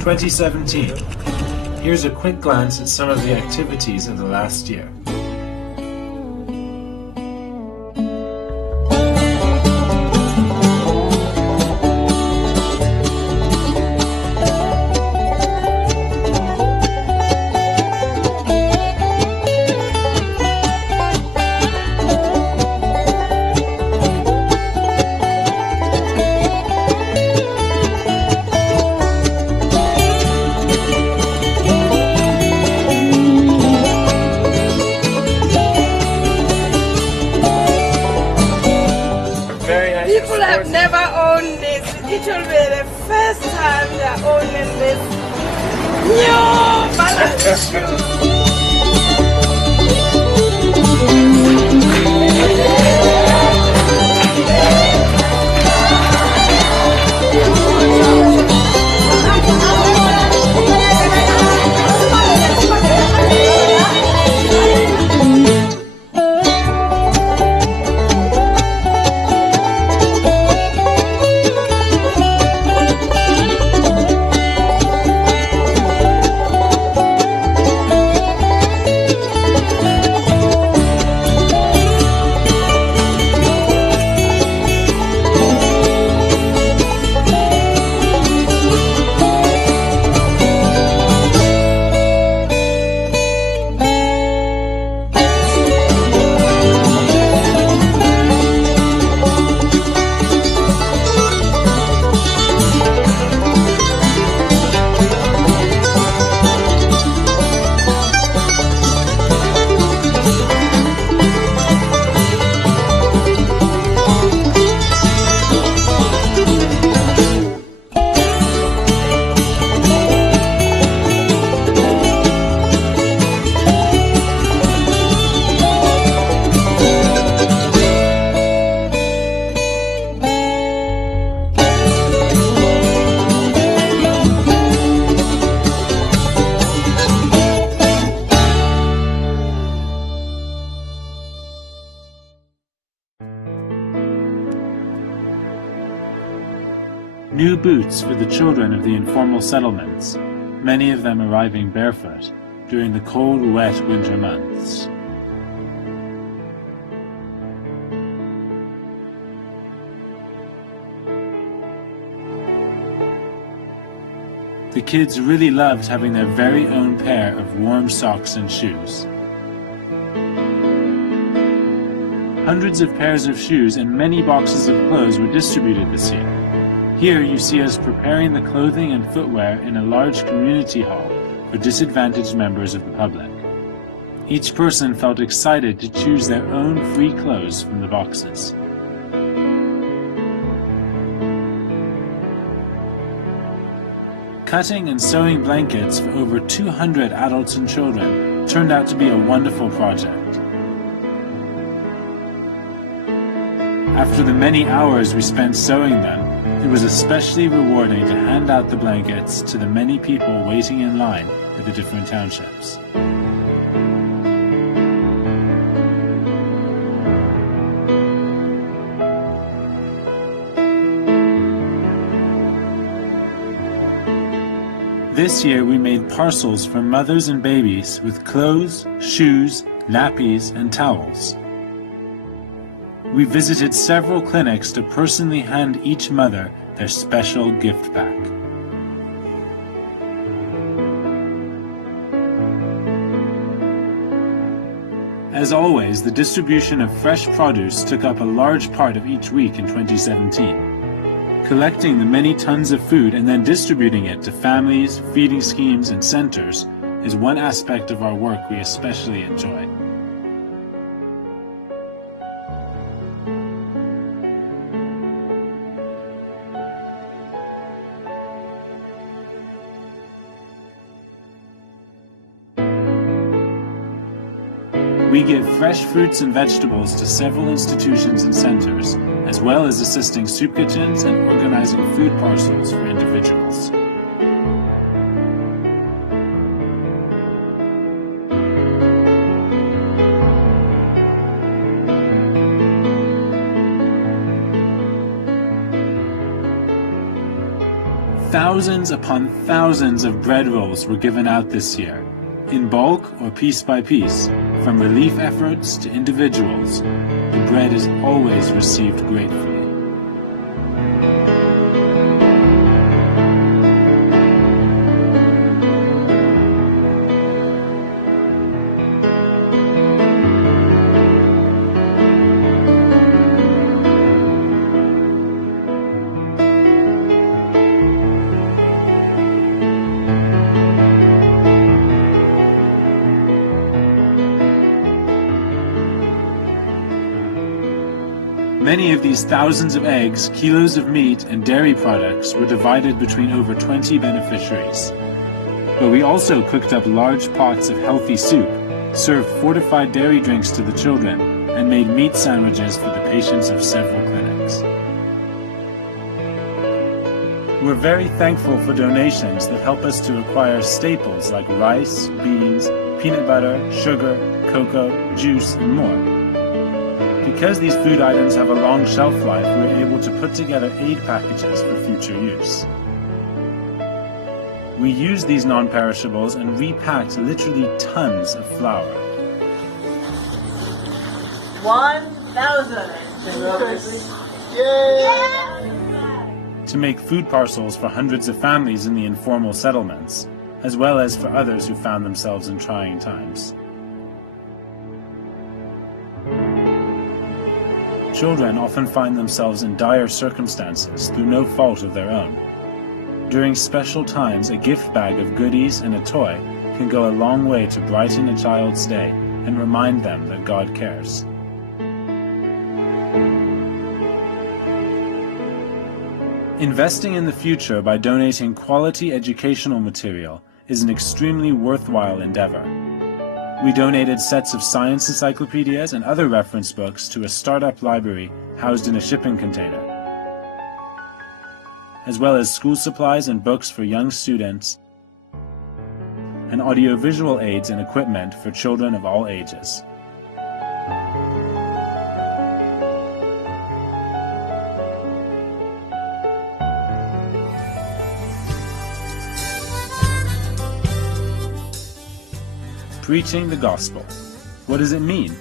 2017. Here's a quick glance at some of the activities of the last year. People have never owned this. It will be the first time they're owning this new balance shoe. New boots for the children of the informal settlements, many of them arriving barefoot during the cold, wet winter months. The kids really loved having their very own pair of warm socks and shoes. Hundreds of pairs of shoes and many boxes of clothes were distributed this year. Here you see us preparing the clothing and footwear in a large community hall for disadvantaged members of the public. Each person felt excited to choose their own free clothes from the boxes. Cutting and sewing blankets for over 200 adults and children turned out to be a wonderful project. After the many hours we spent sewing them, it was especially rewarding to hand out the blankets to the many people waiting in line at the different townships. This year we made parcels for mothers and babies with clothes, shoes, nappies, and towels. We visited several clinics to personally hand each mother their special gift pack. As always, the distribution of fresh produce took up a large part of each week in 2017. Collecting the many tons of food and then distributing it to families, feeding schemes, and centers is one aspect of our work we especially enjoy. We give fresh fruits and vegetables to several institutions and centers, as well as assisting soup kitchens and organizing food parcels for individuals. Thousands upon thousands of bread rolls were given out this year, in bulk or piece by piece, from relief efforts to individuals. The bread is always received gratefully. Many of these thousands of eggs, kilos of meat, and dairy products were divided between over 20 beneficiaries. But we also cooked up large pots of healthy soup, served fortified dairy drinks to the children, and made meat sandwiches for the patients of several clinics. We're very thankful for donations that help us to acquire staples like rice, beans, peanut butter, sugar, cocoa, juice, and more. Because these food items have a long shelf life, we were able to put together aid packages for future use. We used these non-perishables and repacked literally tons of flour. 1,000. To make food parcels for hundreds of families in the informal settlements, as well as for others who found themselves in trying times. Children often find themselves in dire circumstances through no fault of their own. During special times, a gift bag of goodies and a toy can go a long way to brighten a child's day and remind them that God cares. Investing in the future by donating quality educational material is an extremely worthwhile endeavor. We donated sets of science encyclopedias and other reference books to a startup library housed in a shipping container, as well as school supplies and books for young students, and audiovisual aids and equipment for children of all ages. Preaching the gospel. What does it mean?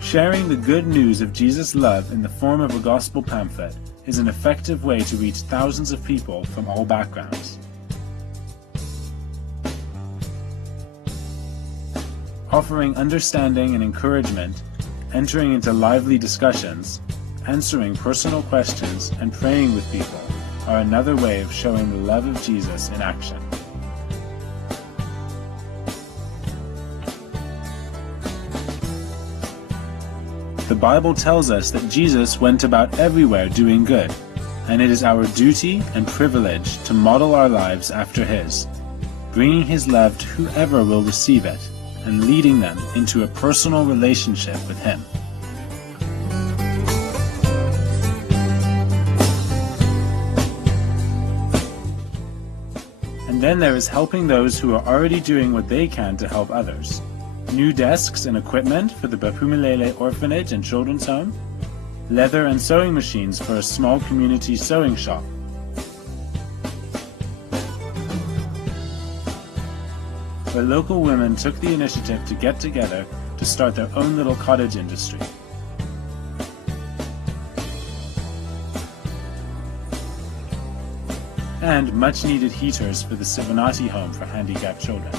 Sharing the good news of Jesus' love in the form of a gospel pamphlet is an effective way to reach thousands of people from all backgrounds. Offering understanding and encouragement, entering into lively discussions, answering personal questions, and praying with people are another way of showing the love of Jesus in action. The Bible tells us that Jesus went about everywhere doing good, and it is our duty and privilege to model our lives after His, bringing His love to whoever will receive it, and leading them into a personal relationship with Him. And then there is helping those who are already doing what they can to help others. New desks and equipment for the Baphumelele Orphanage and Children's Home, leather and sewing machines for a small community sewing shop, where local women took the initiative to get together to start their own little cottage industry. And much-needed heaters for the Sivanati Home for handicapped children.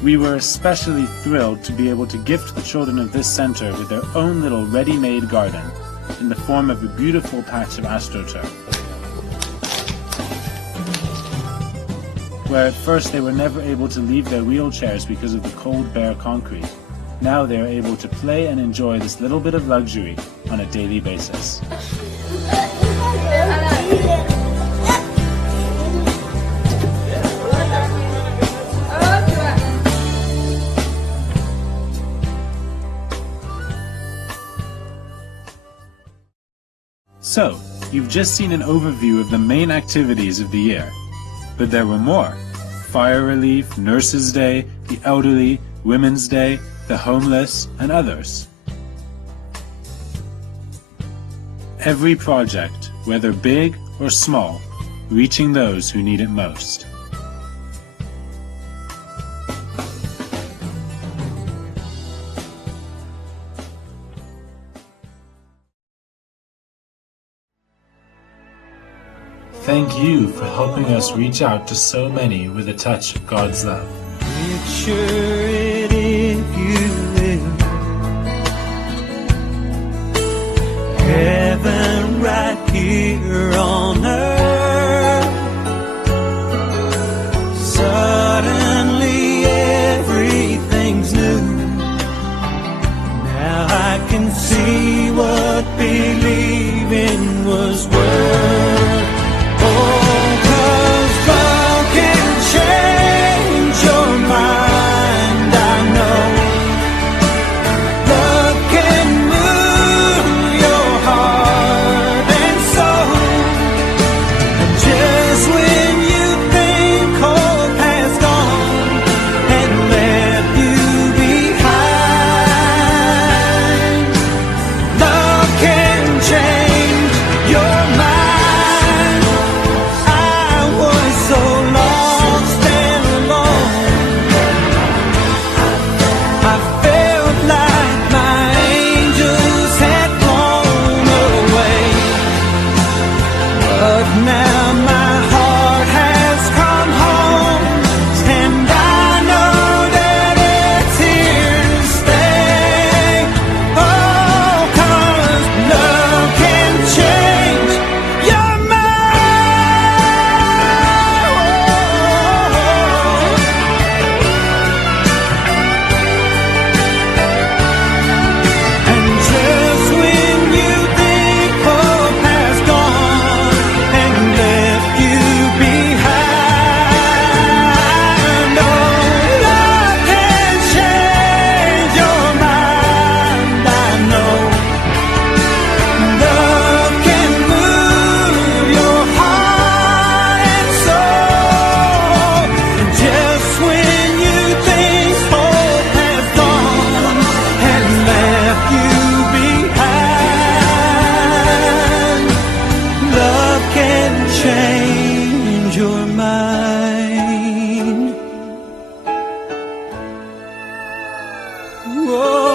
We were especially thrilled to be able to gift the children of this center with their own little ready-made garden in the form of a beautiful patch of astroturf, where at first they were never able to leave their wheelchairs because of the cold, bare concrete. Now they are able to play and enjoy this little bit of luxury on a daily basis. So, you've just seen an overview of the main activities of the year. But there were more. Fire relief, Nurses' Day, the elderly, Women's Day, the homeless, and others. Every project, whether big or small, reaching those who need it most. Thank you for helping us reach out to so many with a touch of God's love. Picture it if you will. Heaven right here on earth. Suddenly everything's new. Now I can see what believing was worth. Whoa.